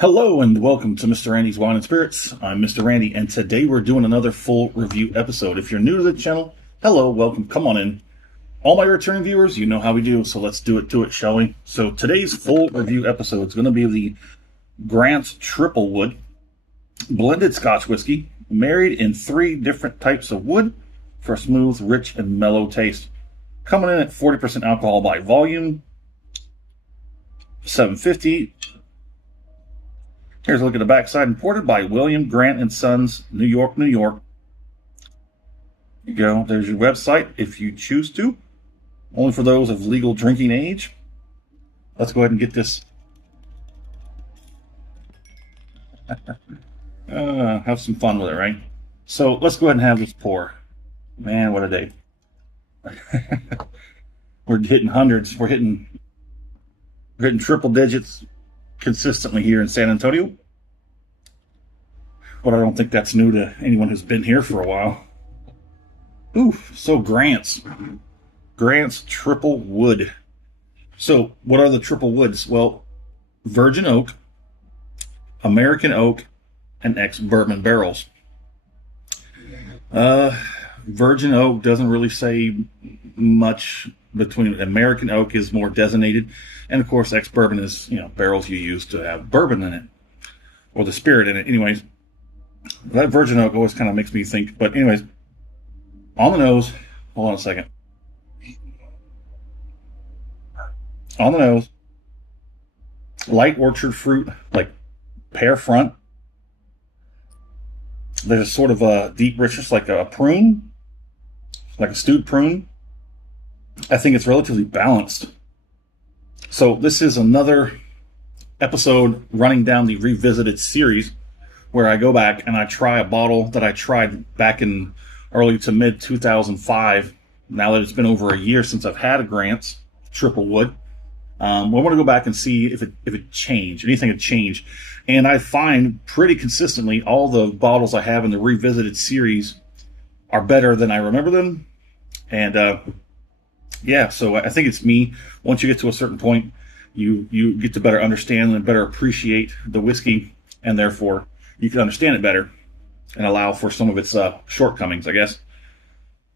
Hello and welcome to Mr. Randy's Wine and Spirits. I'm Mr. Randy, and today we're doing another full review episode. If you're new to the channel, hello, welcome, come on in. All my returning viewers, you know how we do, so let's do it, shall we? So today's full review episode is going to be the Grant's Triple Wood blended Scotch whiskey, married in 3 different types of wood for a smooth, rich, and mellow taste. Coming in at 40% alcohol by volume, 750. Here's a look at the backside. Imported by William Grant and Sons, New York, New York. There you go. There's your website if you choose to. Only for those of legal drinking age. Let's go ahead and get this. Have some fun with it, right? So let's go ahead and have this pour. Man, what a day. We're hitting hundreds. We're hitting triple digits consistently here in San Antonio. But I don't think that's new to anyone who's been here for a while. Ooh, so Grant's Triple Wood. So what are the triple woods? Well, virgin oak, American oak, and ex-bourbon barrels. Virgin oak doesn't really say much. Between American oak is more designated, and of course ex-bourbon is, barrels you use to have bourbon in it, or the spirit in it. Anyways, that virgin oak always kind of makes me think. But anyways, on the nose, hold on a second. On the nose, light orchard fruit, like pear front. There's sort of a deep richness, like a prune, like a stewed prune. I think it's relatively balanced. So this is another episode running down the Revisited series where I go back and I try a bottle that I tried back in early to mid 2005. Now that it's been over a year since I've had a Grant's Triple Wood, I want to go back and see if it changed, anything had changed. And I find pretty consistently all the bottles I have in the Revisited series are better than I remember them. And yeah, so I think it's me. Once you get to a certain point, you get to better understand and better appreciate the whiskey, and therefore you can understand it better and allow for some of its shortcomings, I guess.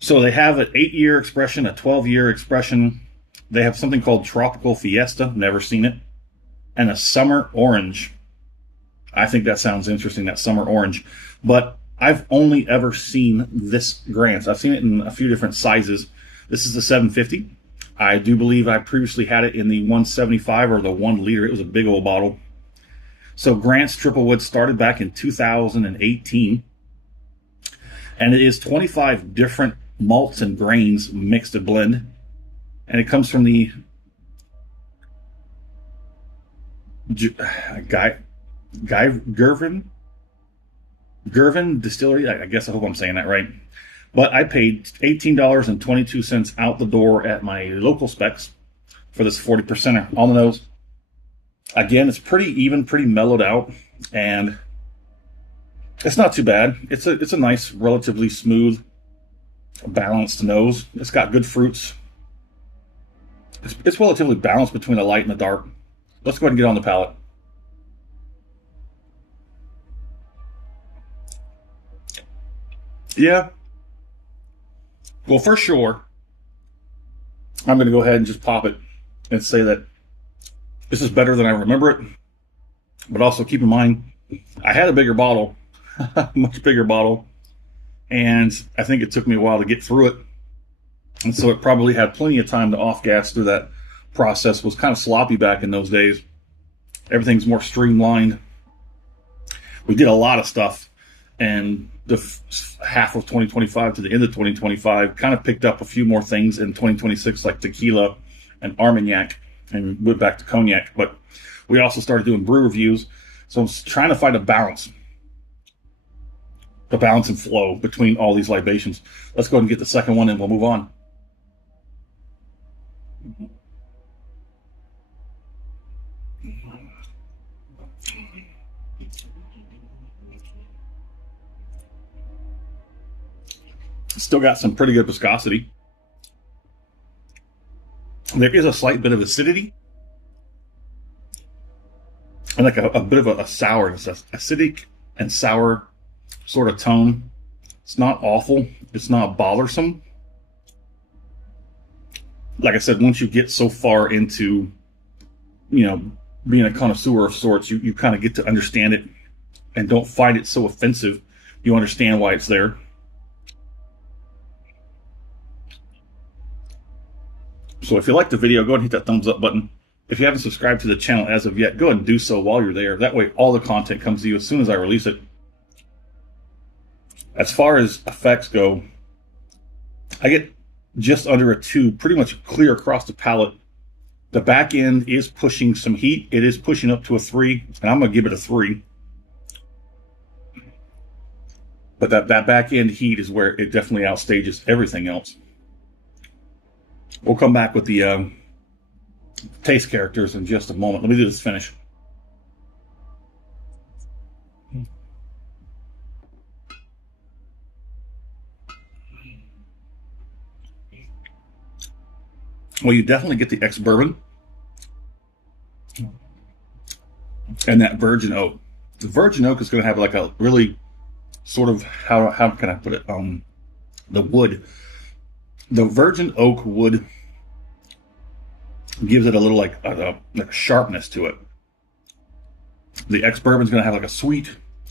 So they have an 8-year expression, a 12-year expression. They have something called Tropical Fiesta, never seen it, and a Summer Orange. I think that sounds interesting, that Summer Orange. But I've only ever seen this Grant's. I've seen it in a few different sizes. This is the 750. I do believe I previously had it in the 175 or the 1 liter. It was a big old bottle. So Grant's Triple Wood started back in 2018. And it is 25 different malts and grains mixed to blend. And it comes from the Gervin Distillery. I guess I hope I'm saying that right. But I paid $18.22 out the door at my local specs for this 40%er on the nose. Again, it's pretty even, pretty mellowed out, and it's not too bad. It's a nice, relatively smooth, balanced nose. It's got good fruits. It's relatively balanced between the light and the dark. Let's go ahead and get on the palate. Yeah. Well, for sure, I'm going to go ahead and just pop it and say that this is better than I remember it. But also keep in mind, I had a bigger bottle, much bigger bottle, and I think it took me a while to get through it. And so it probably had plenty of time to off-gas through that process. It was kind of sloppy back in those days. Everything's more streamlined. We did a lot of stuff, and the half of 2025 to the end of 2025 kind of picked up a few more things in 2026, like tequila and Armagnac, and went back to cognac. But we also started doing brew reviews, so I'm trying to find a balance and flow between all these libations. Let's go ahead and get the second one and we'll move on. Still got some pretty good viscosity. There is a slight bit of acidity. and like a bit of a sour, it's acidic and sour sort of tone. It's not awful. It's not bothersome. Like I said, once you get so far into, being a connoisseur of sorts, you kind of get to understand it and don't find it so offensive. You understand why it's there. So if you like the video, go ahead and hit that thumbs up button. If you haven't subscribed to the channel as of yet, go ahead and do so while you're there. That way all the content comes to you as soon as I release it. As far as effects go, I get just under a 2, pretty much clear across the palette. The back end is pushing some heat. It is pushing up to a 3, and I'm going to give it a 3. But that back end heat is where it definitely outstages everything else. We'll come back with the taste characters in just a moment. Let me do this finish. Well, you definitely get the ex-bourbon and that virgin oak. The virgin oak is going to have like a really sort of, how can I put it? The wood. The virgin oak wood gives it a little like a sharpness to it. The ex-bourbon is going to have like a sweet,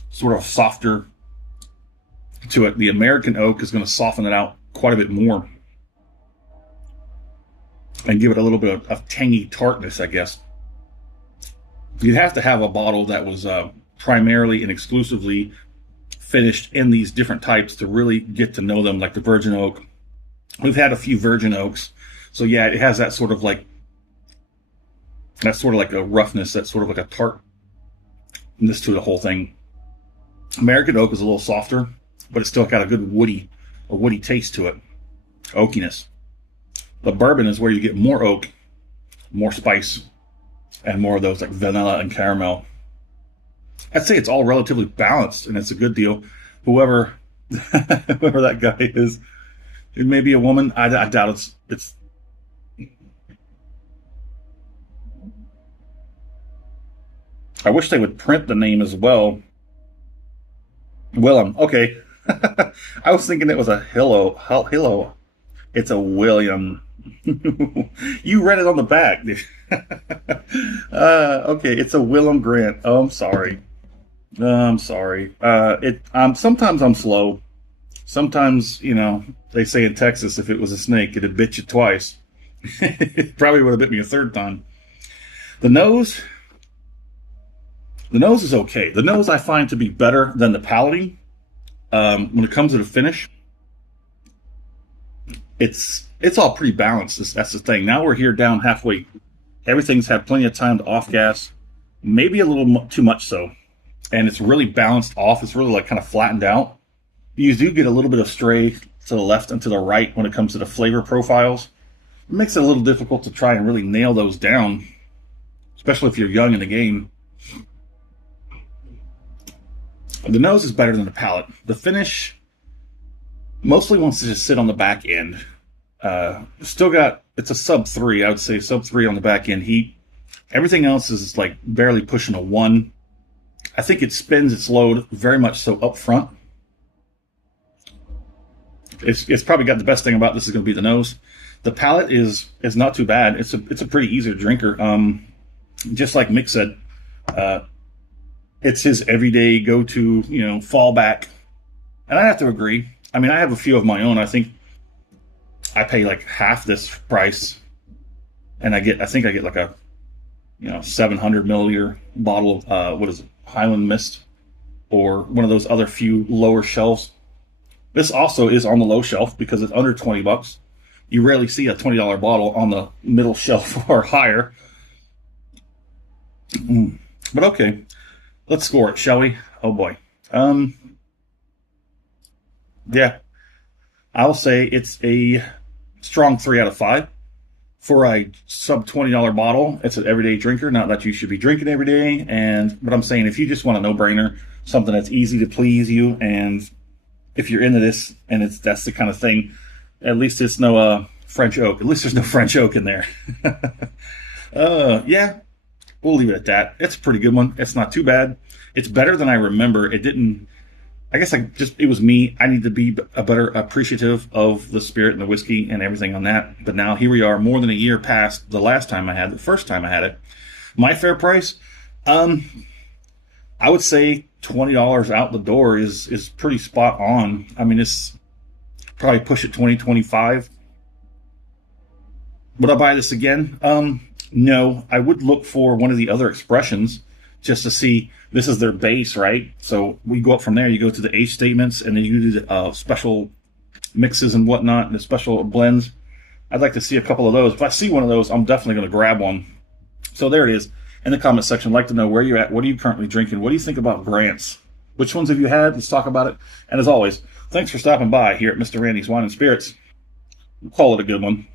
sort of softer to it. The American oak is going to soften it out quite a bit more and give it a little bit of tangy tartness, I guess. You'd have to have a bottle that was primarily and exclusively finished in these different types to really get to know them, like the virgin oak. We've had a few virgin oaks, so yeah, it has that sort of like a roughness, that sort of like a tartness to the whole thing. American oak is a little softer, but it's still got a good woody taste to it, oakiness. The bourbon is where you get more oak, more spice, and more of those like vanilla and caramel. I'd say it's all relatively balanced, and it's a good deal. Whoever that guy is, it may be a woman. I doubt it's. I wish they would print the name as well. Willem. Okay. I was thinking it was a Hillo. It's a William. You read it on the back. Okay, it's a Willem Grant. Oh, I'm sorry. Sometimes I'm slow. Sometimes, they say in Texas, if it was a snake, it'd bit you twice. It probably would have bit me a third time. The nose is okay. The nose I find to be better than the palating. When it comes to the finish, it's all pretty balanced. That's the thing. Now we're here down halfway. Everything's had plenty of time to off gas, maybe a little too much so. And it's really balanced off. It's really like kind of flattened out. You do get a little bit of stray to the left and to the right when it comes to the flavor profiles. It makes it a little difficult to try and really nail those down, especially if you're young in the game. The nose is better than the palate. The finish mostly wants to just sit on the back end. It's a sub 3, I would say sub 3 on the back end heat. Everything else is like barely pushing a 1. I think it spins its load very much so up front. It's probably got the best thing about this is going to be the nose. The palate is not too bad. It's a pretty easy drinker. Just like Mick said, it's his everyday go-to, fallback. And I have to agree. I mean, I have a few of my own. I think I pay like half this price, and I think I get like a 700 milliliter bottle of Highland Mist, or one of those other few lower shelves. This also is on the low shelf because it's under $20. You rarely see a $20 bottle on the middle shelf or higher. But okay, let's score it, shall we? Oh boy. Yeah, I'll say it's a strong 3 out of 5. For a sub $20 bottle, it's an everyday drinker. Not that you should be drinking every day. But I'm saying if you just want a no-brainer, something that's easy to please you, and if you're into this and that's the kind of thing, at least it's no French oak. At least there's no French oak in there. Yeah, we'll leave it at that. It's a pretty good one. It's not too bad. It's better than I remember. It didn't. I guess it was me. I need to be a better appreciative of the spirit and the whiskey and everything on that. But now here we are, more than a year past the first time I had it. My fair price, I would say $20 out the door is pretty spot on. I mean, it's probably push it 20-25. Would I buy this again? No. I would look for one of the other expressions just to see. This is their base, right? So we go up from there. You go to the age statements, and then you do the special mixes and whatnot, and the special blends. I'd like to see a couple of those. If I see one of those, I'm definitely going to grab one. So there it is. In the comment section, I'd like to know where you're at. What are you currently drinking? What do you think about Grants? Which ones have you had? Let's talk about it. And as always, thanks for stopping by here at Mr. Randy's Wine and Spirits. We'll call it a good one.